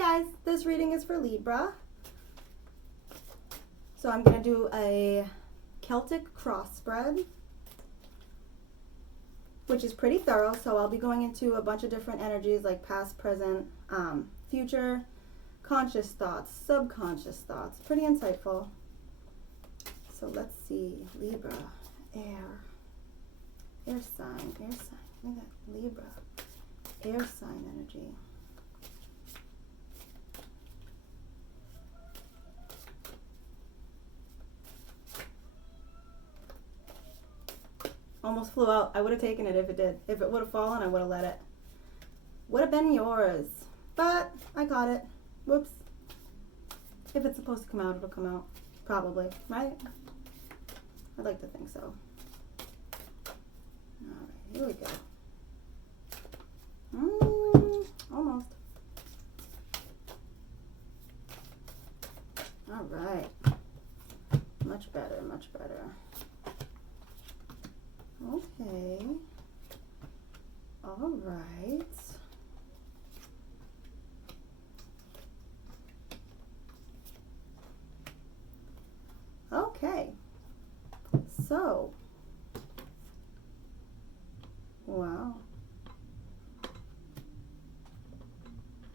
guys, this reading is for Libra. So I'm going to do a Celtic cross spread, which is pretty thorough. So I'll be going into a bunch of different energies like past, present, future, conscious thoughts, subconscious thoughts. Pretty insightful. So let's see, Libra, air sign. Look at that, Libra, air sign energy. Almost flew out. I would have taken it if it did. If it would have fallen, I would have let it. Would have been yours. But I got it. Whoops. If it's supposed to come out, it'll come out. Probably, right? I'd like to think so. Alright, here we go. Almost. Alright. Much better, much better. Okay. All right. Okay. So, wow.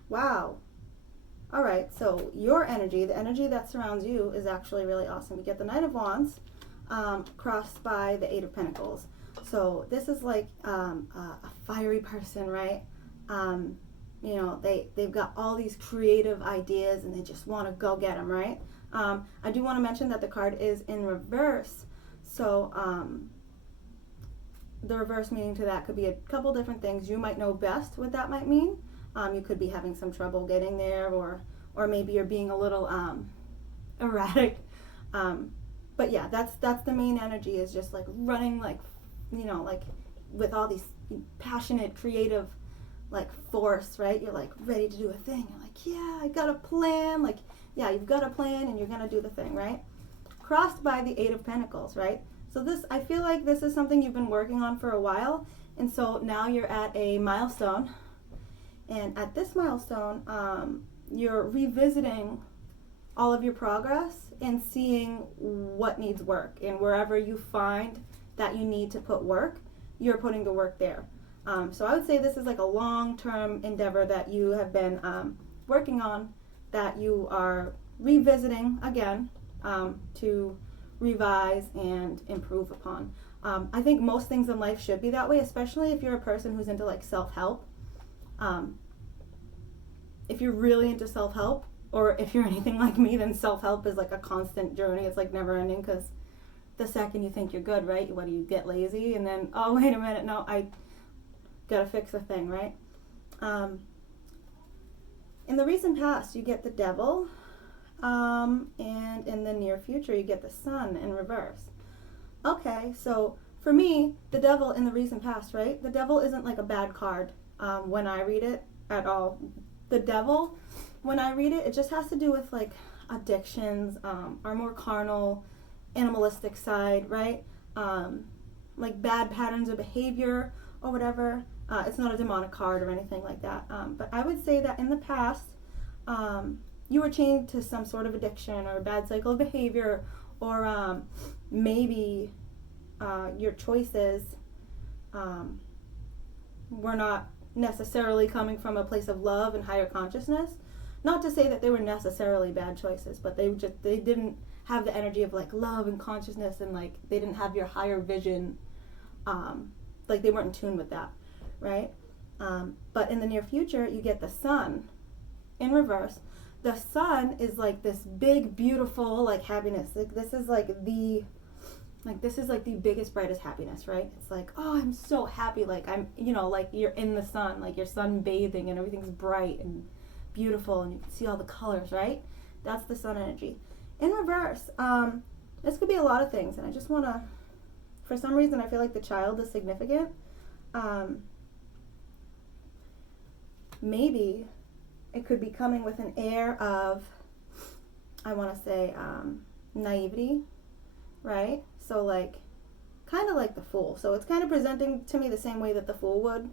Wow. All right. So your energy, the energy that surrounds you, is actually really awesome. You get the Knight of Wands crossed by the Eight of Pentacles. So this is like a fiery person, right? You know, they've got all these creative ideas and they just want to go get them, right? I do want to mention that the card is in reverse. So the reverse meaning to that could be a couple different things. You might know best what that might mean. You could be having some trouble getting there, or maybe you're being a little erratic. But yeah, that's the main energy, is just like running, like, you know, like with all these passionate, creative, like force, right? You're like ready to do a thing. You're like, yeah, I got a plan. Like, yeah, you've got a plan and you're going to do the thing, right? Crossed by the Eight of Pentacles, right? So this, I feel like this is something you've been working on for a while. And so now you're at a milestone. And at this milestone, you're revisiting all of your progress and seeing what needs work. And wherever you find that you need to put work, you're putting the work there. So I would say this is like a long-term endeavor that you have been working on, that you are revisiting again to revise and improve upon. I think most things in life should be that way, especially if you're a person who's into like self-help. If you're really into self-help, or if you're anything like me, then self-help is like a constant journey. It's like never ending, because the second you think you're good, right? What do you get, lazy? And then, oh, wait a minute, no, I gotta fix a thing, right? In the recent past, you get the Devil, and in the near future, you get the Sun in reverse. Okay, so for me, the Devil in the recent past, right? The Devil isn't like a bad card when I read it at all. The Devil, when I read it, it just has to do with like addictions, our more carnal, animalistic side, right? Like bad patterns of behavior or whatever. It's not a demonic card or anything like that. But I would say that in the past, you were chained to some sort of addiction or a bad cycle of behavior, or maybe your choices were not necessarily coming from a place of love and higher consciousness. Not to say that they were necessarily bad choices, but they didn't have the energy of like love and consciousness, and like they didn't have your higher vision, like they weren't in tune with that, right? But in the near future, you get the Sun in reverse. The Sun is like this big, beautiful, like happiness. Like this is like the biggest, brightest happiness, right? It's like, oh, I'm so happy. Like I'm, you know, like you're in the sun, like you're sunbathing and everything's bright and beautiful and you can see all the colors, right? That's the Sun energy. In reverse, this could be a lot of things, and I just want to, for some reason, I feel like the Child is significant. Maybe it could be coming with an air of, I want to say, naivety, right? So like, kind of like the Fool. So it's kind of presenting to me the same way that the Fool would.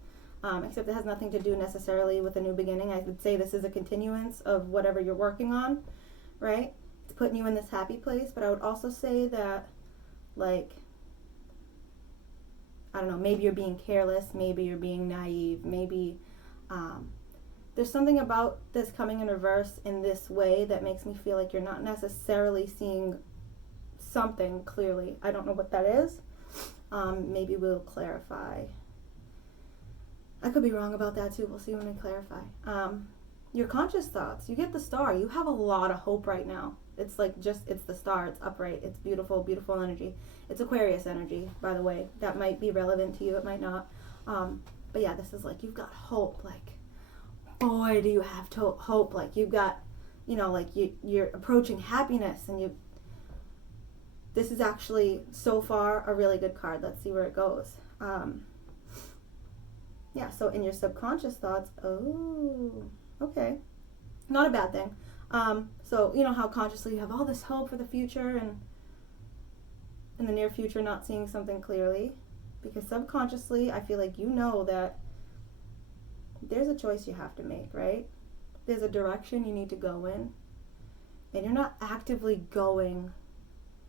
except it has nothing to do necessarily with a new beginning. I would say this is a continuance of whatever you're working on, right? It's putting you in this happy place, but I would also say that, like, I don't know, maybe you're being careless, maybe you're being naive, maybe there's something about this coming in reverse in this way that makes me feel like you're not necessarily seeing something clearly. I don't know what that is. Maybe we'll clarify. I could be wrong about that too. We'll see when we clarify. Your conscious thoughts. You get the star. You have a lot of hope right now. It's like it's the star. It's upright. It's beautiful, beautiful energy. It's Aquarius energy, by the way. That might be relevant to you. It might not. But yeah, this is like you've got hope. Like, boy, do you have hope. Like you've got, like you're approaching happiness, and this is actually so far a really good card. Let's see where it goes. Yeah, so in your subconscious thoughts, oh, okay, not a bad thing. So you know how consciously you have all this hope for the future, and in the near future not seeing something clearly, because subconsciously I feel like you know that there's a choice you have to make, right? There's a direction you need to go in, and you're not actively going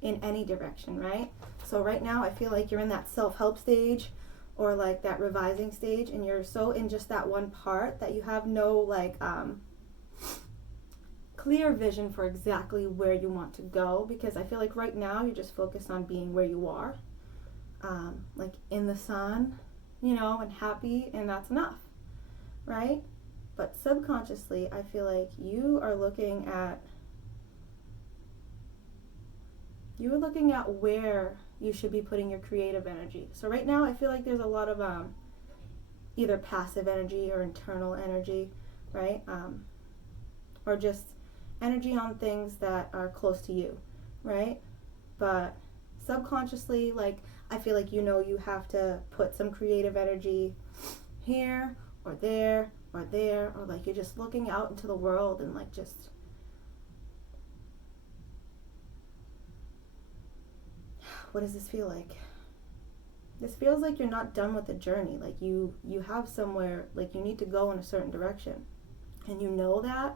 in any direction, right? So right now I feel like you're in that self-help stage, or like that revising stage, and you're so in just that one part that you have no like clear vision for exactly where you want to go, because I feel like right now you're just focused on being where you are, like in the sun, and happy, and that's enough, right? But subconsciously I feel like you are looking at where you should be putting your creative energy. So right now I feel like there's a lot of either passive energy or internal energy, right? Or just energy on things that are close to you, right? But subconsciously, like, I feel like you have to put some creative energy here or there or there, or like you're just looking out into the world and like just what does this feel like? This feels like you're not done with the journey. Like you have somewhere, like you need to go in a certain direction. And you know that,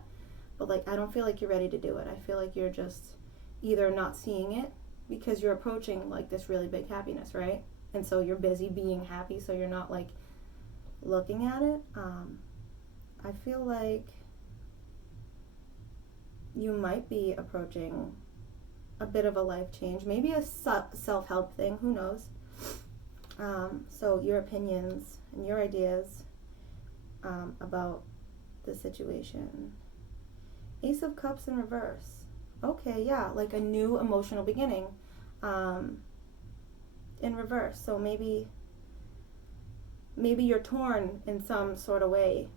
but like I don't feel like you're ready to do it. I feel like you're just either not seeing it because you're approaching like this really big happiness, right? And so you're busy being happy, so you're not like looking at it. I feel like you might be approaching a bit of a life change, maybe a self-help thing, who knows. So your opinions and your ideas about the situation. Ace of Cups in reverse. Okay, yeah, like a new emotional beginning in reverse. So maybe you're torn in some sort of way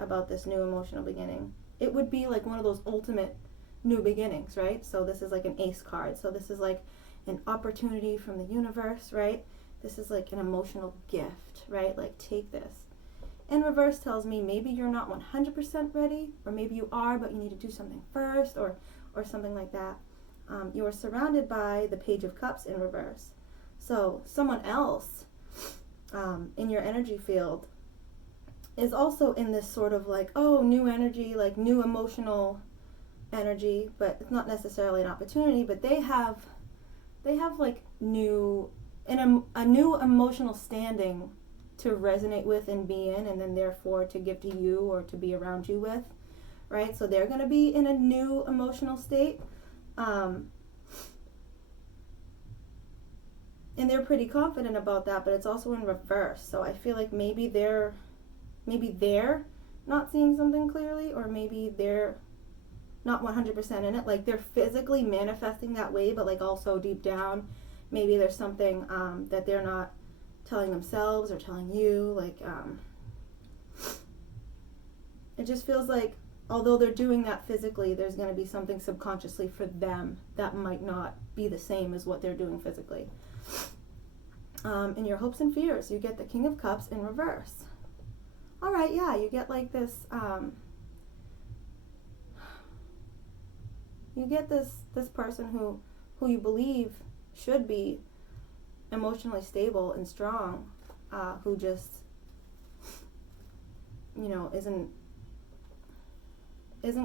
about this new emotional beginning. It would be like one of those ultimate new beginnings, right? So this is like an ace card. So this is like an opportunity from the universe, right? This is like an emotional gift, right? Like, take this. In reverse tells me maybe you're not 100% ready, or maybe you are, but you need to do something first, or something like that. You are surrounded by the Page of Cups in reverse. So someone else in your energy field is also in this sort of like, oh, new energy, like new emotional energy, but it's not necessarily an opportunity, but they have like a new emotional standing to resonate with and be in, and then therefore to give to you or to be around you with, right? So they're going to be in a new emotional state, and they're pretty confident about that, but it's also in reverse. So I feel like maybe they're not seeing something clearly, or maybe they're not 100% in it. Like they're physically manifesting that way, but like also deep down, maybe there's something that they're not telling themselves or telling you. Like it just feels like although they're doing that physically, there's going to be something subconsciously for them that might not be the same as what they're doing physically. In your hopes and fears, you get the King of Cups in reverse. All right, yeah, you get like this, you get this person who you believe should be emotionally stable and strong, who just you know, isn't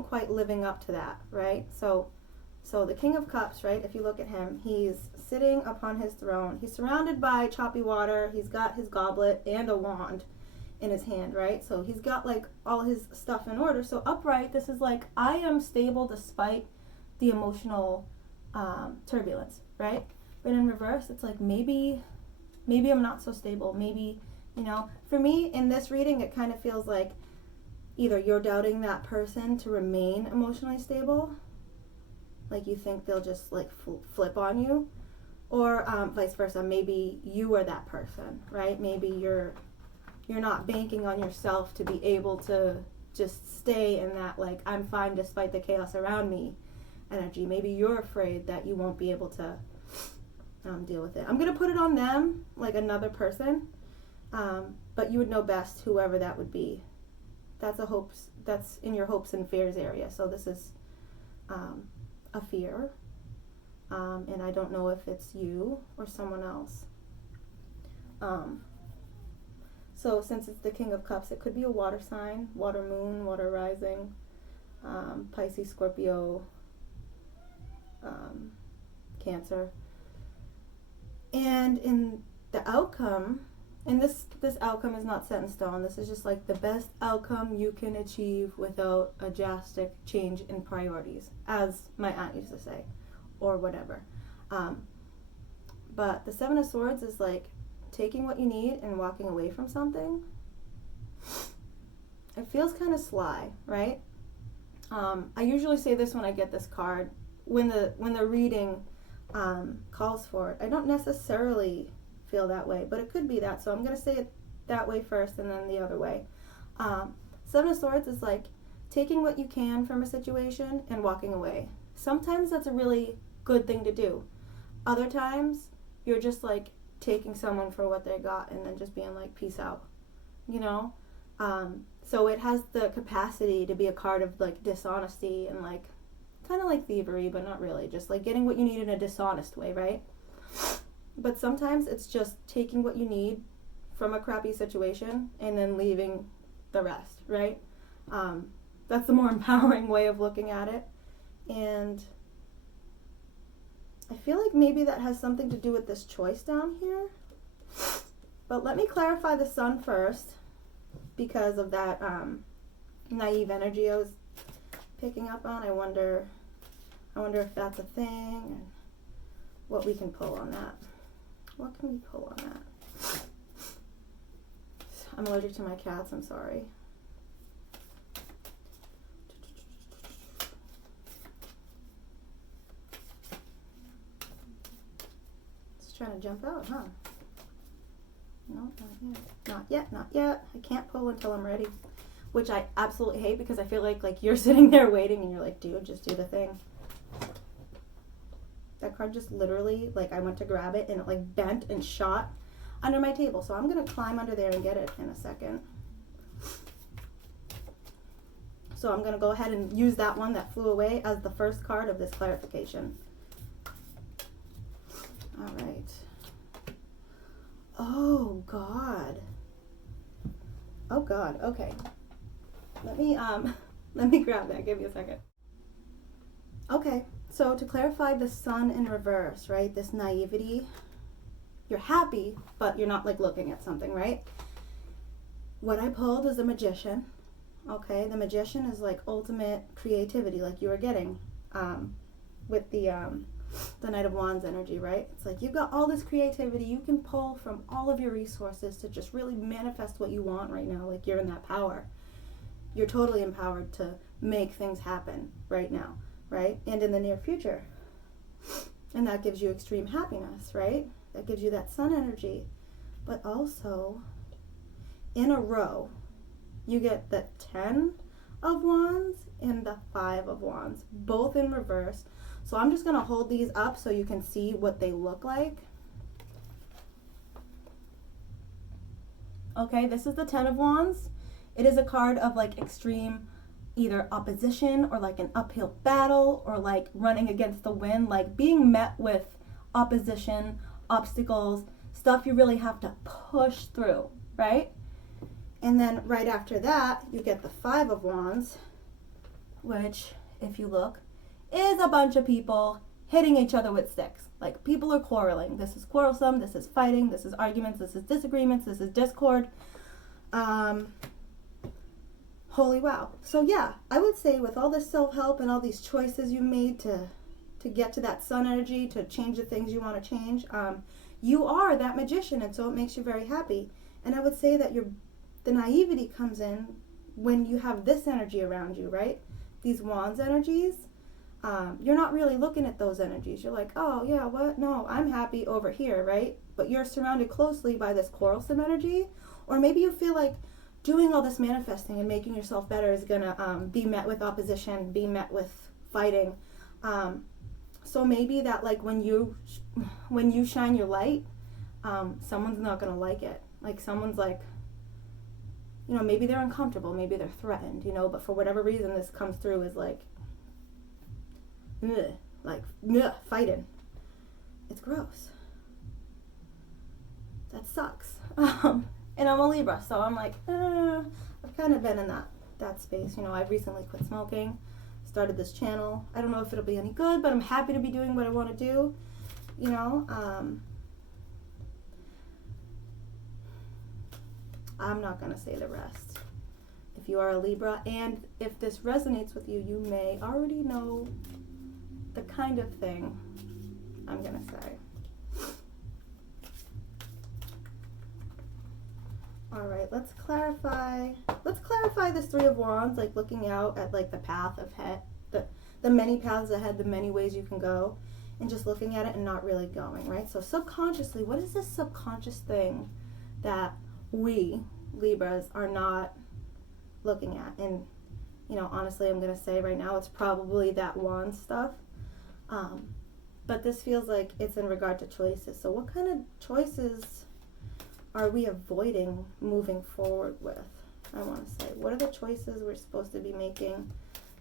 quite living up to that, right? So the King of Cups, right, if you look at him, he's sitting upon his throne. He's surrounded by choppy water. He's got his goblet and a wand in his hand, right? So he's got like all his stuff in order. So upright, this is like, I am stable despite the emotional turbulence, right? But in reverse, it's like maybe I'm not so stable. Maybe, you know, for me in this reading, it kind of feels like either you're doubting that person to remain emotionally stable, like you think they'll just like flip on you, or vice versa. Maybe you are that person, right? Maybe you're not banking on yourself to be able to just stay in that like I'm fine despite the chaos around me energy. Maybe you're afraid that you won't be able to deal with it. I'm gonna put it on them, like another person, but you would know best, whoever that would be. That's in your hopes and fears area. So this is a fear, and I don't know if it's you or someone else. So since it's the King of Cups, it could be a water sign, water moon, water rising, Pisces, Scorpio, Cancer. And in the outcome, and this outcome is not set in stone. This is just like the best outcome you can achieve without a drastic change in priorities, as my aunt used to say, or whatever. But the Seven of Swords is like taking what you need and walking away from something. It feels kind of sly, right? I usually say this when I get this card, when the reading calls for it. I don't necessarily feel that way, but it could be that. So I'm going to say it that way first and then the other way. Seven of Swords is like taking what you can from a situation and walking away. Sometimes that's a really good thing to do. Other times you're just like taking someone for what they got and then just being like, peace out, you know? So it has the capacity to be a card of like dishonesty and like kind of like thievery, but not really, just like getting what you need in a dishonest way, right? But sometimes it's just taking what you need from a crappy situation and then leaving the rest, right? That's the more empowering way of looking at it. And I feel like maybe that has something to do with this choice down here. But let me clarify the Sun first, because of that naive energy I was picking up on. I wonder if that's a thing, and what we can pull on that. What can we pull on that? I'm allergic to my cats, I'm sorry. It's trying to jump out, huh? No, not yet. Not yet, not yet. I can't pull until I'm ready, which I absolutely hate, because I feel like you're sitting there waiting and you're like, dude, just do the thing. That card just literally, like, I went to grab it and it like bent and shot under my table. So I'm going to climb under there and get it in a second. So I'm going to go ahead and use that one that flew away as the first card of this clarification. All right. Oh, God. Oh, God. Okay. Let me grab that. Give me a second. Okay. So to clarify the Sun in reverse, right? This naivety. You're happy, but you're not like looking at something, right? What I pulled is the Magician. Okay, the Magician is like ultimate creativity, like you were getting with the Knight of Wands energy, right? It's like you've got all this creativity. You can pull from all of your resources to just really manifest what you want right now. Like you're in that power. You're totally empowered to make things happen right now, right? And in the near future. And that gives you extreme happiness, right? That gives you that Sun energy. But also, in a row, you get the 10 of Wands and the 5 of Wands, both in reverse. So I'm just going to hold these up so you can see what they look like. Okay, this is the 10 of Wands. It is a card of like extreme either opposition or like an uphill battle or like running against the wind, like being met with opposition, obstacles, stuff you really have to push through, right? And then right after that, you get the Five of Wands, which, if you look, is a bunch of people hitting each other with sticks. Like, people are quarreling. This is quarrelsome, this is fighting, this is arguments, this is disagreements, this is discord. Holy wow. So yeah, I would say with all this self-help and all these choices you made to get to that sun energy, to change the things you want to change, you are that magician, and so it makes you very happy. And I would say that the naivety comes in when you have this energy around you, right? These wands energies, you're not really looking at those energies. You're like, oh yeah, what? No, I'm happy over here, right? But you're surrounded closely by this quarrelsome energy, or maybe you feel like doing all this manifesting and making yourself better is gonna be met with opposition, be met with fighting. So maybe that, like, when you shine your light, someone's not gonna like it. Like, someone's like, you know, maybe they're uncomfortable, maybe they're threatened, you know, but for whatever reason this comes through as like, fighting. It's gross. That sucks. And I'm a Libra, so I'm like, I've kind of been in that space. You know, I've recently quit smoking, started this channel. I don't know if it'll be any good, but I'm happy to be doing what I want to do, you know. I'm not going to say the rest. If you are a Libra, and if this resonates with you, you may already know the kind of thing I'm going to say. All right, let's clarify this Three of Wands, like looking out at like the path ahead, the many paths ahead, the many ways you can go, and just looking at it and not really going, right? So subconsciously, what is this subconscious thing that we Libras are not looking at? And, you know, honestly, I'm going to say right now it's probably that wand stuff. But this feels like it's in regard to choices. So what kind of choices are we avoiding moving forward with? I want to say, what are the choices we're supposed to be making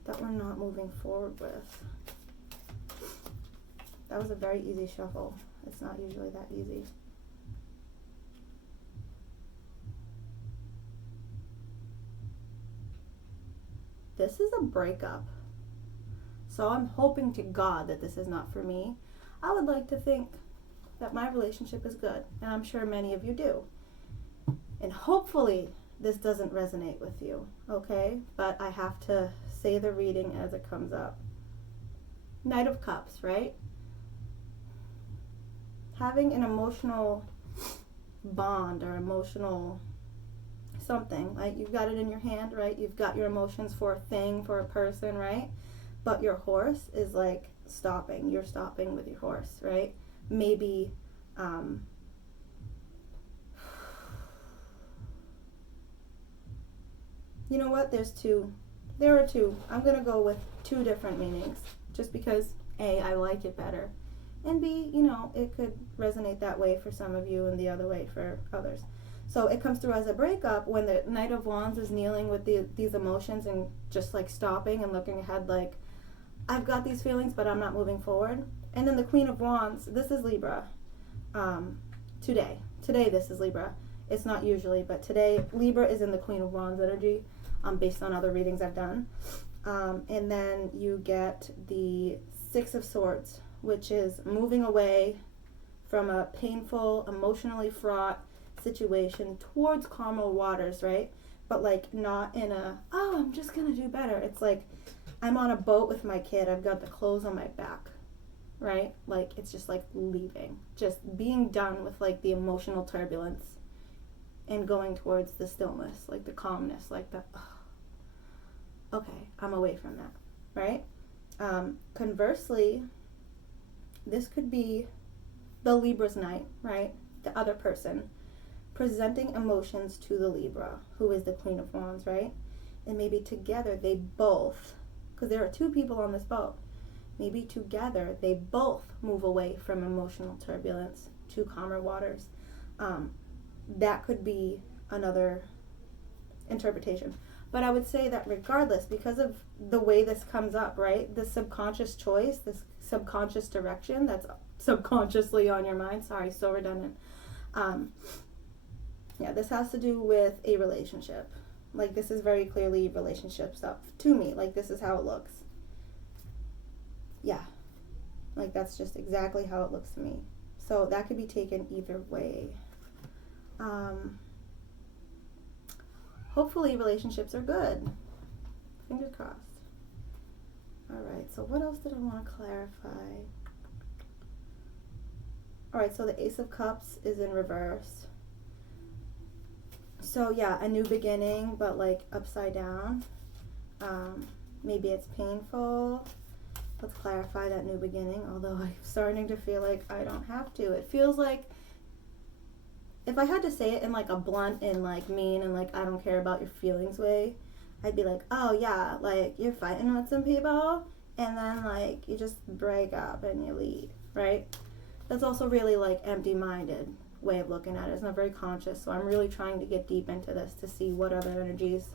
that we're not moving forward with? That was a very easy shuffle. It's not usually that easy. This is a breakup. So I'm hoping to God that this is not for me. I would like to think that my relationship is good, and I'm sure many of you do. And hopefully this doesn't resonate with you, okay? But I have to say the reading as it comes up. Knight of Cups, right? Having an emotional bond or emotional something, like you've got it in your hand, right? You've got your emotions for a thing, for a person, right? But your horse is like stopping. You're stopping with your horse, right? Maybe you know what? There are two. I'm gonna go with two different meanings, just because A, I like it better, and B, you know, it could resonate that way for some of you and the other way for others. So it comes through as a breakup when the Knight of Wands is kneeling with these emotions and just like stopping and looking ahead, like, I've got these feelings, but I'm not moving forward. And then the Queen of Wands, this is Libra. Today this is Libra. It's not usually, but today Libra is in the Queen of Wands energy, based on other readings I've done. And then you get the Six of Swords, which is moving away from a painful, emotionally fraught situation towards calmer waters, right? But like not in a, oh, I'm just gonna do better. It's like I'm on a boat with my kid. I've got the clothes on my back, right? Like it's just like leaving, just being done with like the emotional turbulence and going towards the stillness, like the calmness, like the, oh, okay, I'm away from that, right? Conversely, this could be the Libra's night, right? The other person presenting emotions to the Libra, who is the Queen of Wands, right? And maybe together they both, because there are two people on this boat, maybe together they both move away from emotional turbulence to calmer waters. That could be another interpretation. But I would say that regardless, because of the way this comes up, right? This subconscious choice, this subconscious direction that's subconsciously on your mind. Sorry, so redundant. Yeah, this has to do with a relationship. Like, this is very clearly relationship stuff to me. Like, this is how it looks. Yeah. Like, that's just exactly how it looks to me. So that could be taken either way. Hopefully relationships are good. Fingers crossed. Alright, so what else did I want to clarify? Alright, so the Ace of Cups is in reverse. So yeah, a new beginning, but like upside down. Maybe it's painful. Let's clarify that new beginning, although I'm starting to feel like I don't have to. It feels like, if I had to say it in like a blunt and like mean and like I don't care about your feelings way, I'd be like, oh yeah, like you're fighting with some people and then like you just break up and you leave, right? That's also really like empty-minded way of looking at it. It's not very conscious, so I'm really trying to get deep into this to see what other energies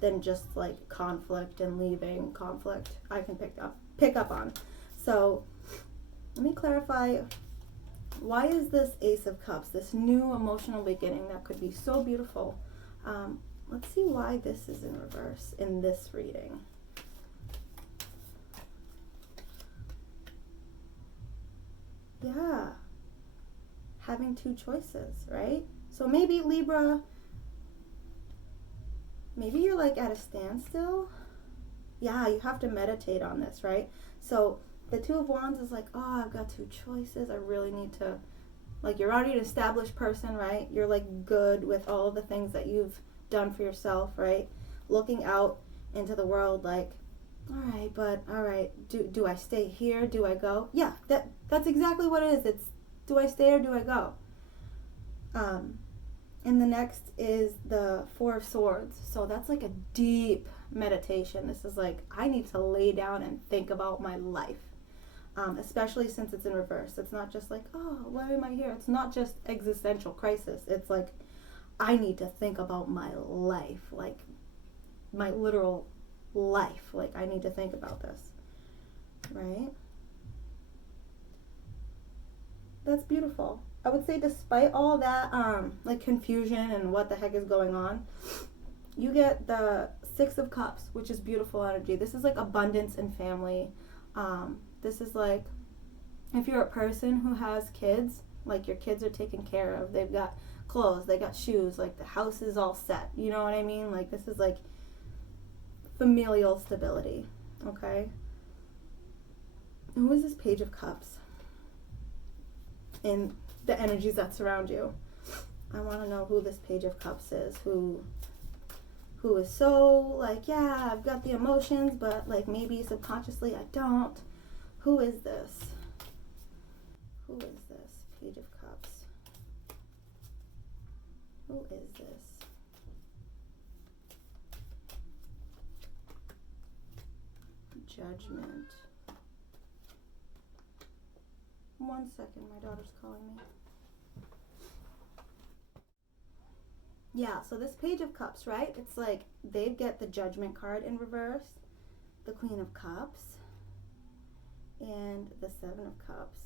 than just like conflict and leaving conflict I can pick up on. So let me clarify, why is this Ace of Cups, this new emotional beginning that could be so beautiful? Let's see why this is in reverse in this reading. Yeah, having two choices, right? So maybe Libra, maybe you're like at a standstill. Yeah, you have to meditate on this, right? So the Two of Wands is like, oh, I've got two choices. I really need to, like, you're already an established person, right? You're like good with all of the things that you've done for yourself, right? Looking out into the world like, all right, do I stay here? Do I go? Yeah, that's exactly what it is. It's, do I stay or do I go? And the next is the Four of Swords. So that's like a deep meditation. This is like, I need to lay down and think about my life, especially since it's in reverse. It's not just like, oh, why am I here? It's not just existential crisis. It's like, I need to think about my life, like my literal life. Like, I need to think about this, right? That's beautiful. I would say despite all that like confusion and what the heck is going on, you get the Six of Cups, which is beautiful energy. This is like abundance and family. This is like, if you're a person who has kids, like your kids are taken care of. They've got clothes, they got shoes, like the house is all set. You know what I mean? Like, this is like familial stability, okay? Who is this Page of Cups in the energies that surround you? I want to know who this Page of Cups is, who is so like, yeah, I've got the emotions, but like maybe subconsciously I don't. Who is this? Who is this Page of Cups? Who is this? Judgment. 1 second, my daughter's calling me. Yeah, so this Page of Cups, right? It's like they get the Judgment card in reverse, the Queen of Cups, and the Seven of Cups.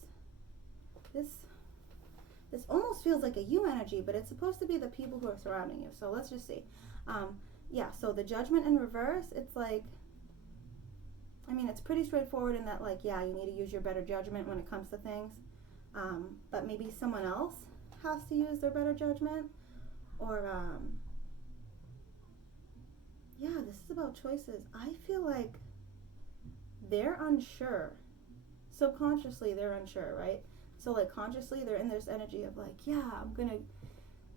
This almost feels like a you energy, but it's supposed to be the people who are surrounding you. So let's just see. Yeah, so the Judgment in reverse, it's like, I mean, it's pretty straightforward in that, like, yeah, you need to use your better judgment when it comes to things. But maybe someone else has to use their better judgment. Or, yeah, this is about choices. I feel like they're unsure. Subconsciously, they're unsure, right? So, like, consciously, they're in this energy of, like, yeah,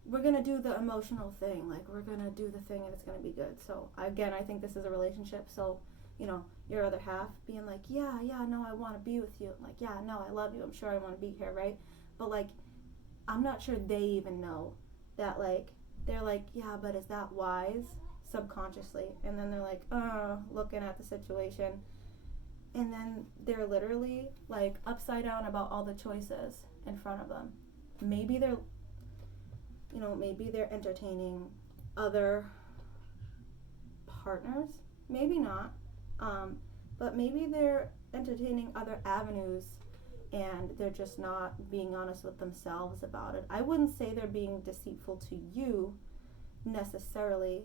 we're gonna do the emotional thing. Like, we're gonna do the thing and it's gonna be good. So, again, I think this is a relationship. So, you know, your other half being like, yeah, no, I want to be with you. Like, yeah, no, I love you. I'm sure I want to be here, right? But, like, I'm not sure they even know that, like, they're like, yeah, but is that wise? Subconsciously. And then they're like, looking at the situation. And then they're literally, like, upside down about all the choices in front of them. Maybe they're, you know, maybe they're entertaining other partners. Maybe not. But maybe they're entertaining other avenues and they're just not being honest with themselves about it. I wouldn't say they're being deceitful to you necessarily,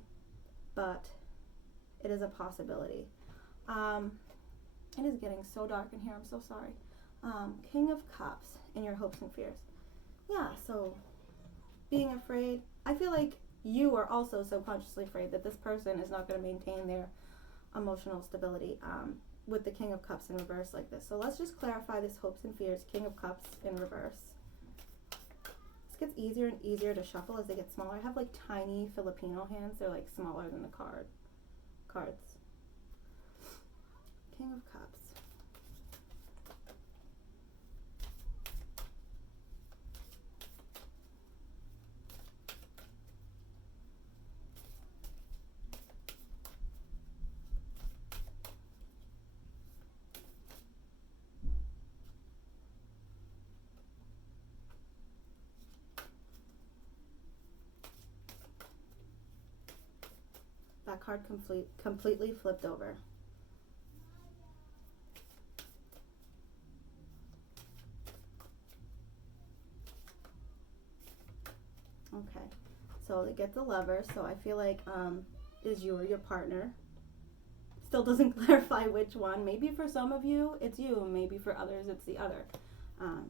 but it is a possibility. It is getting so dark in here, I'm so sorry. King of Cups in your hopes and fears. Yeah, so being afraid, I feel like you are also subconsciously afraid that this person is not going to maintain their emotional stability with the King of Cups in reverse like this. So let's just clarify this hopes and fears, King of Cups in reverse. This gets easier and easier to shuffle as they get smaller. I have like tiny Filipino hands. They're like smaller than the cards. King of Cups. That card completely flipped over. Okay, so they get the Lover, so I feel like is you or your partner. Still doesn't clarify which one. Maybe for some of you it's you, maybe for others it's the other.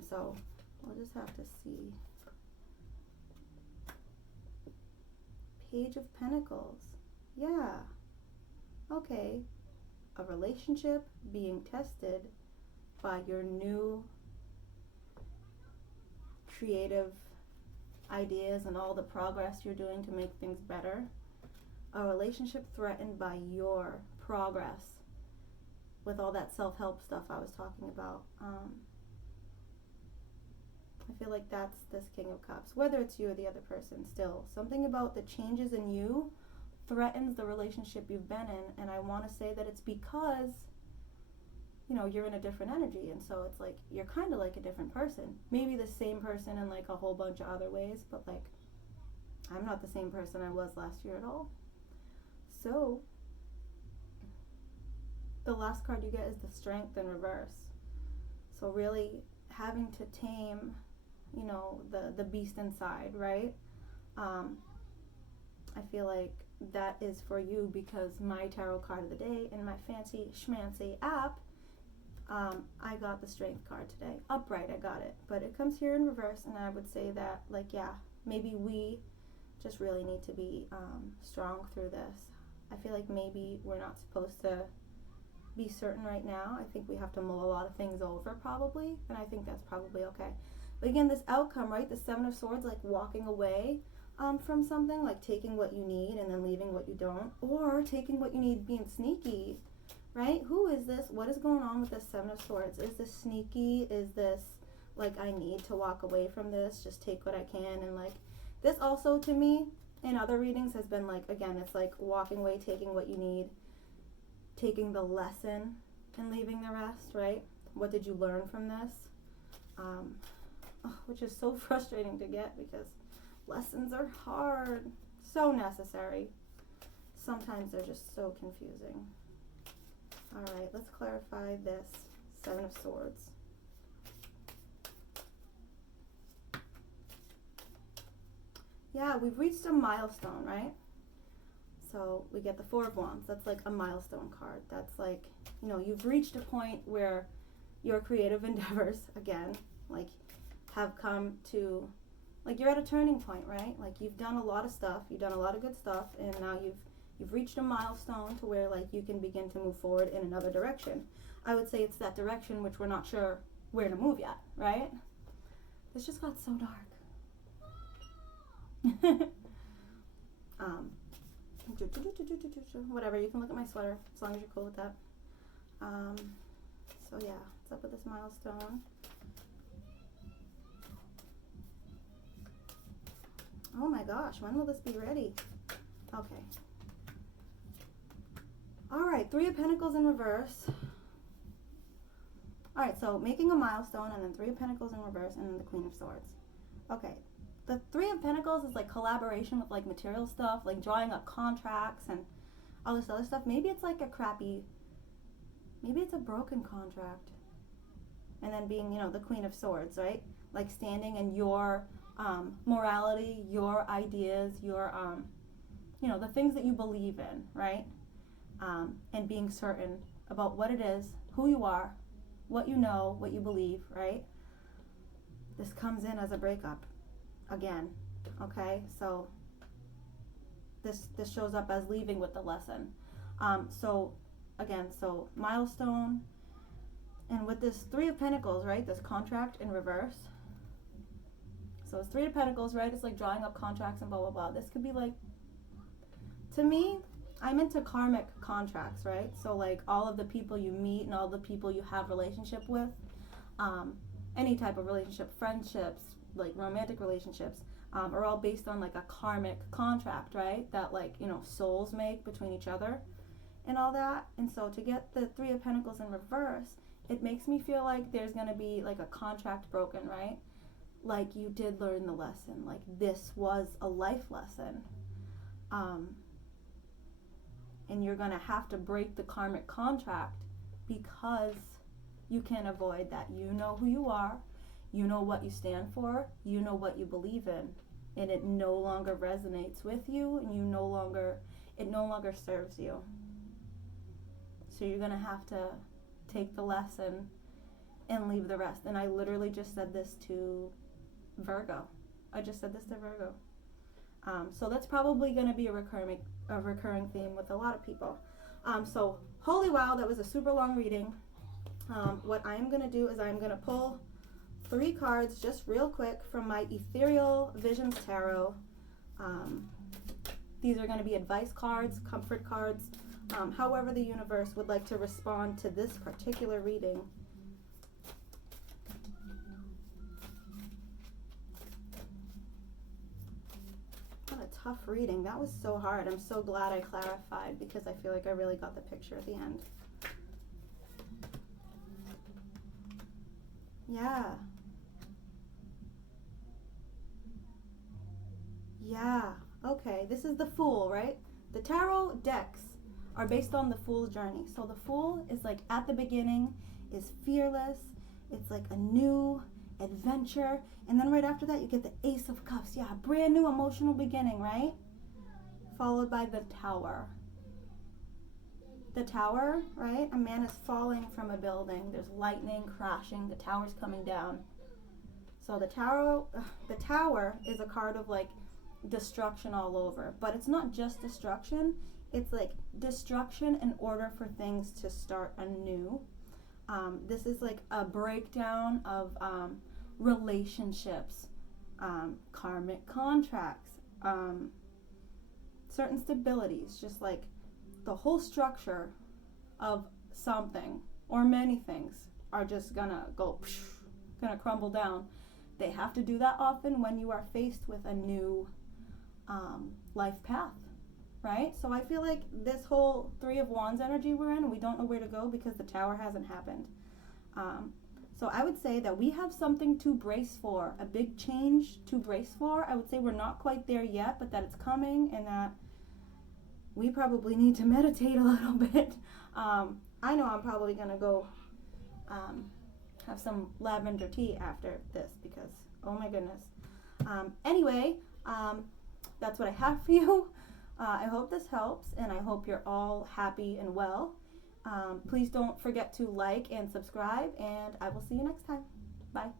So we'll just have to see. Page of Pentacles. Yeah. Okay. A relationship being tested by your new creative ideas and all the progress you're doing to make things better. A relationship threatened by your progress with all that self-help stuff I was talking about. I feel like that's this King of Cups. Whether it's you or the other person, still something about the changes in you threatens the relationship you've been in, and I want to say that it's because, you know, you're in a different energy, and so it's like you're kind of like a different person. Maybe the same person in like a whole bunch of other ways, but like I'm not the same person I was last year at all. So the last card you get is the Strength in reverse. So really having to tame, you know, the beast inside, right? I feel like that is for you because my tarot card of the day in my fancy schmancy app, I got the Strength card today. Upright, I got it. But it comes here in reverse, and I would say that, like, yeah, maybe we just really need to be strong through this. I feel like maybe we're not supposed to be certain right now. I think we have to mull a lot of things over probably, and I think that's probably okay. But again, this outcome, right, the Seven of Swords, like walking away from something, like taking what you need and then leaving what you don't, or taking what you need, being sneaky, right? Who is this? What is going on with this Seven of Swords? Is this sneaky? Is this like I need to walk away from this, just take what I can? And like this also to me in other readings has been like, again, it's like walking away, taking what you need, taking the lesson and leaving the rest, right? What did you learn from this? Which is so frustrating to get because lessons are hard, so necessary. Sometimes they're just so confusing. All right, let's clarify this Seven of Swords. Yeah, we've reached a milestone, right? So we get the Four of Wands. That's like a milestone card. That's like, you know, you've reached a point where your creative endeavors, again, like have come to, like you're at a turning point, right? Like you've done a lot of stuff, you've done a lot of good stuff, and now you've reached a milestone to where like you can begin to move forward in another direction. I would say it's that direction which we're not sure where to move yet, right? This just got so dark. Whatever, you can look at my sweater as long as you're cool with that. So yeah, what's up with this milestone? Oh my gosh, when will this be ready? Okay. Alright, Three of Pentacles in reverse. Alright, so making a milestone, and then Three of Pentacles in reverse, and then the Queen of Swords. Okay. The Three of Pentacles is like collaboration with like material stuff, like drawing up contracts and all this other stuff. Maybe it's like a crappy, maybe it's a broken contract. and then being, you know, the Queen of Swords, right? Like standing in your morality, your ideas, your, you know, the things that you believe in, right? And being certain about what it is, who you are, what you know, what you believe, right? This comes in as a breakup again, okay? So this shows up as leaving with the lesson. So again, so milestone, and with this Three of Pentacles, right? This contract in reverse. So it's Three of Pentacles, right? It's like drawing up contracts and blah, blah, blah. This could be like, to me, I'm into karmic contracts, right? So like all of the people you meet and all the people you have relationship with, any type of relationship, friendships, like romantic relationships, are all based on like a karmic contract, right? That like, you know, souls make between each other and all that. And so to get the Three of Pentacles in reverse, it makes me feel like there's going to be like a contract broken, right? Like you did learn the lesson, like this was a life lesson. And you're going to have to break the karmic contract because you can't avoid that. You know who you are, you know what you stand for, you know what you believe in, and it no longer resonates with you, and it no longer serves you. So you're going to have to take the lesson and leave the rest. And I literally just said this to Virgo. I just said this to Virgo. So that's probably going to be a recurring theme with a lot of people. So holy wow, that was a super long reading. What I'm going to do is I'm going to pull 3 cards just real quick from my Ethereal Visions Tarot. These are going to be advice cards, comfort cards, however the universe would like to respond to this particular reading. What a tough reading. That was so hard. I'm so glad I clarified because I feel like I really got the picture at the end. Yeah. Yeah. Okay. This is the Fool, right? The tarot decks are based on the Fool's journey. So the Fool is like at the beginning, is fearless. It's like a new adventure. And then right after that, you get the Ace of Cups. Yeah, brand new emotional beginning, right? Followed by the Tower. The Tower, right? A man is falling from a building. There's lightning crashing. The tower's coming down. So the Tower is a card of like destruction all over. But it's not just destruction. It's like destruction in order for things to start anew. This is like a breakdown of relationships, karmic contracts, certain stabilities, just like the whole structure of something or many things are just gonna gonna crumble down. They have to do that often when you are faced with a new life path, right? So I feel like this whole Three of Wands energy we're in, we don't know where to go because the Tower hasn't happened. So I would say that we have something to brace for, a big change to brace for. I would say we're not quite there yet, but that it's coming and that we probably need to meditate a little bit. I know I'm probably going to go have some lavender tea after this because, oh my goodness. Anyway, that's what I have for you. I hope this helps, and I hope you're all happy and well. Please don't forget to like and subscribe, and I will see you next time. Bye.